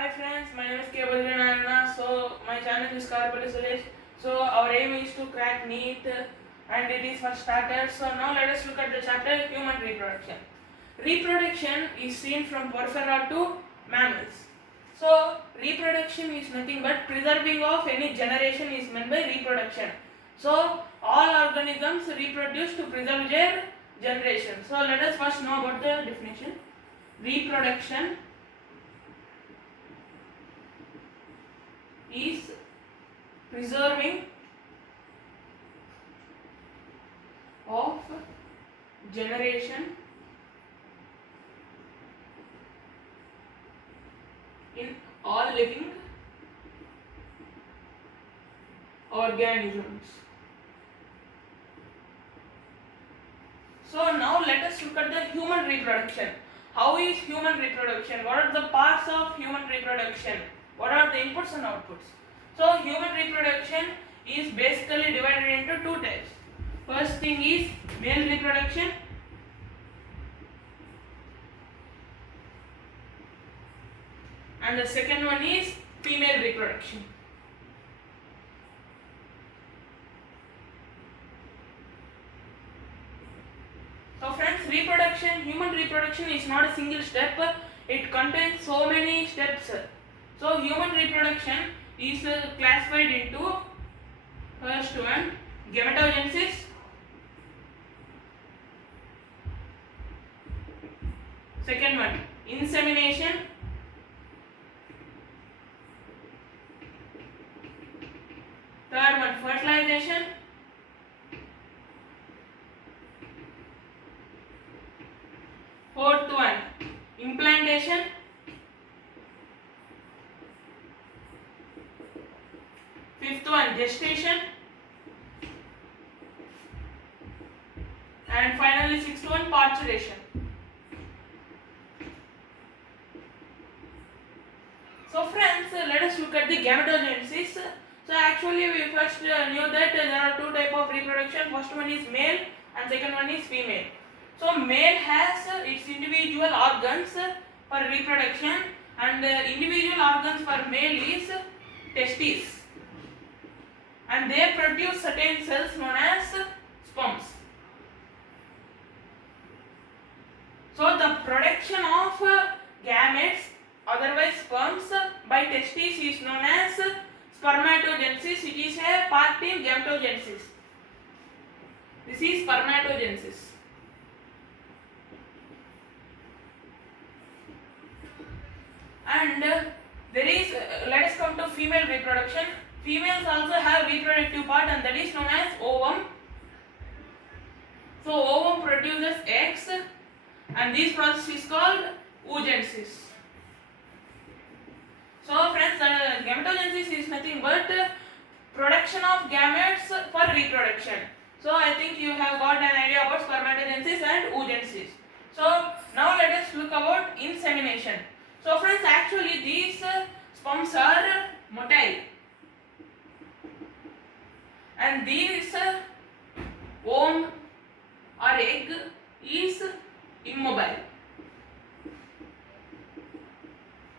Hi friends, my name is K. Badrinarana. So my channel is Karpati Suresh. So our aim is to crack NEET and it is for starters. So now let us look at the chapter Human Reproduction. Reproduction is seen from porifera to mammals. So reproduction is nothing but preserving of any generation is meant by reproduction. So all organisms reproduce to preserve their generation. So let us first know about the definition. Reproduction is preserving of generation in all living organisms. So now let us look at the human reproduction. How is human reproduction? What are the parts of human reproduction? What are the inputs and outputs? So human reproduction is basically divided into two types. First thing is male reproduction and the second one is female reproduction. So friends, human reproduction is not a single step. It contains so many steps. So human reproduction is classified into first one gametogenesis, second one insemination, third one fertilization, fourth one implantation, fifth one gestation, and finally sixth one parturition. So friends, let us look at the gametogenesis. So actually we first knew that there are two types of reproduction. First one is male and second one is female. So male has its individual organs for reproduction and individual organs for male is testes. And they produce certain cells known as sperms. So the production of gametes, otherwise sperms, by testes is known as spermatogenesis. It is a part in gametogenesis. This is spermatogenesis. And there is, let us come to female reproduction. Females also have reproductive part and that is known as ovum. So ovum produces eggs and this process is called oogenesis. So friends, gametogenesis is nothing but production of gametes for reproduction. So I think you have got an idea about spermatogenesis and oogenesis. So now let us look about insemination. So friends, actually these sperms are motile and this ovum or egg is immobile.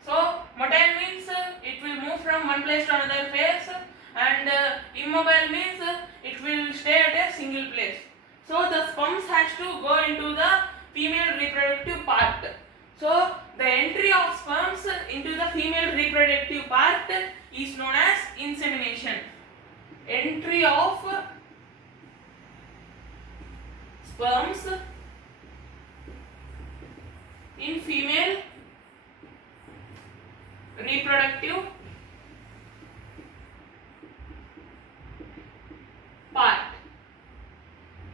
So motile means it will move from one place to another place and immobile means it will stay at a single place. So the sperms has to go into the female reproductive part. So the entry of sperms into the female reproductive part is known as insemination. Entry of sperms in female reproductive part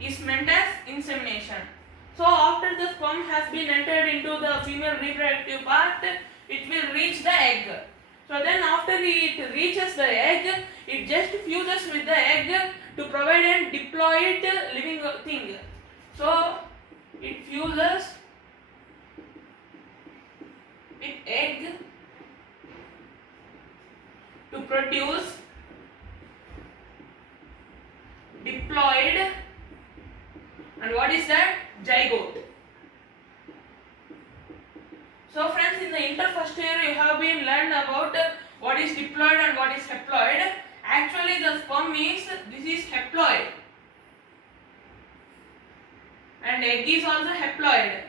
is meant as insemination. So after the sperm has been entered into the female reproductive part, it will reach the egg. So then after it reaches the egg, it just fuses with the egg to provide a diploid living thing. So it fuses with egg to produce diploid, and what is that? Zygote. So friends, in the inter first year you have been learned about what is diploid and what is haploid. Actually, the sperm this is haploid, and egg is also haploid.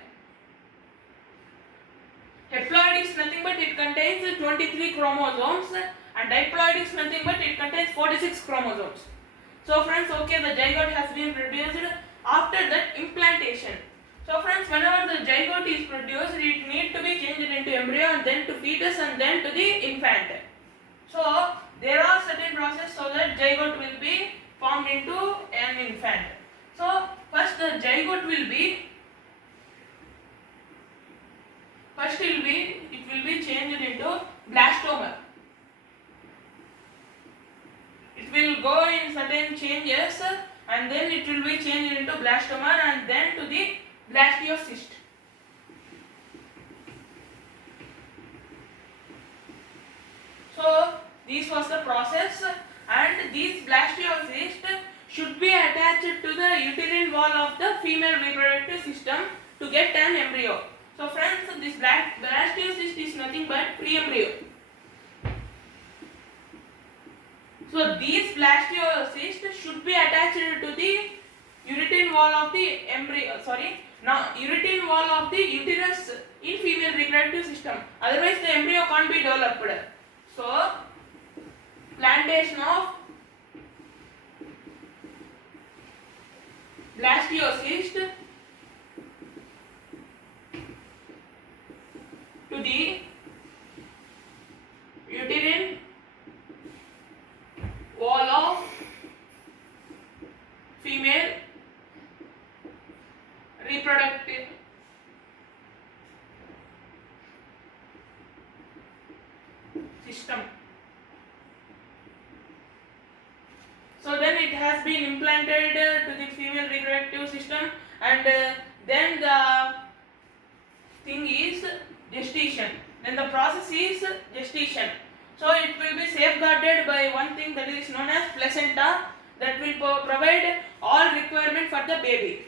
Haploid is nothing but it contains 23 chromosomes, and diploid is nothing but it contains 46 chromosomes. So friends, okay, the zygote has been produced. After that, implantation. So friends, whenever the zygote is produced, it needs to be changed into embryo and then to fetus and then to the infant. So there are certain processes so that zygote will be formed into an infant. So first the zygote will be changed into blastoma. It will go in certain changes and then it will be changed into blastoma and then to the blastiocyst. So this was the process, and this blastiocyst should be attached to the uterine wall of the female reproductive system to get an embryo. So friends, this blastiocyst is nothing but pre-embryo. So these blastiocysts should be attached to the uterine wall of the uterine wall of the uterus in female reproductive system. Otherwise, the embryo can't be developed. So plantation of blastiocyst to the uterine wall of female reproductive system. So then it has been implanted to the female reproductive system, and then the thing is gestation. Then the process is gestation. So it will be safeguarded by one thing that is known as placenta that will provide all requirement for the baby.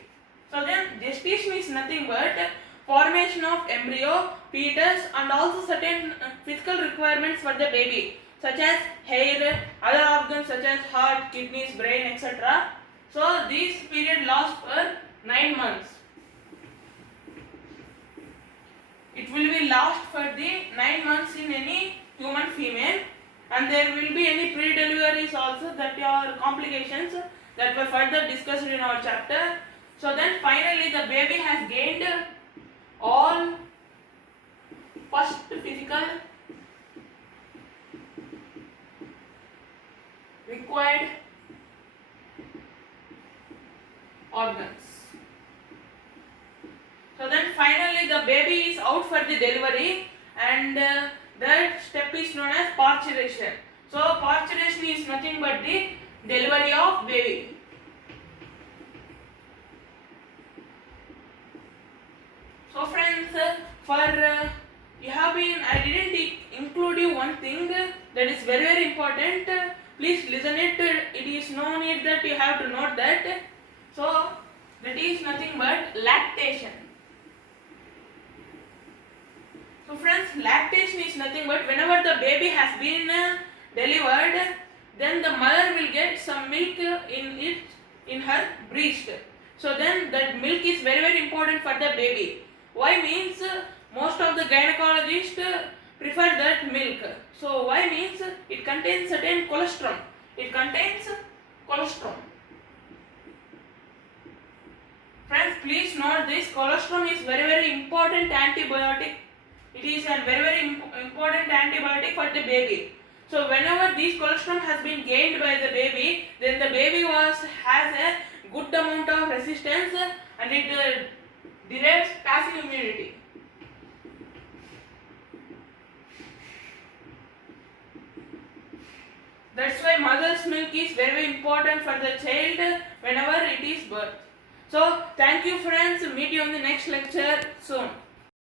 So then gestation is nothing but formation of embryo, fetus, and also certain physical requirements for the baby, such as hair, other organs such as heart, kidneys, brain, etc. So this period lasts for 9 months. It will be last for the 9 months in any human female, and there will be any pre-deliveries also, that are complications that were further discussed in our chapter. So then finally the baby has gained all first physical required organs. So then finally the baby is out for the delivery, and that step is known as parturition. So parturition is nothing but the delivery of baby. So friends, I didn't include you one thing that is very, very important. Please listen it. It is no need that you have to note that. So that is nothing but lactation. So friends, lactation is nothing but whenever the baby has been delivered, then the mother will get some milk in her breast. So then that milk is very, very important for the baby. Why means most of the gynecologists prefer that milk. So why means it contains certain colostrum. Friends, please note this. Colostrum is very, very important antibiotic. It is a very, very important antibiotic for the baby. So whenever this colostrum has been gained by the baby, then the baby has a good amount of resistance, and it derives passive immunity. That's why mother's milk is very, very important for the child whenever it is birth. So thank you friends. Meet you on the next lecture soon.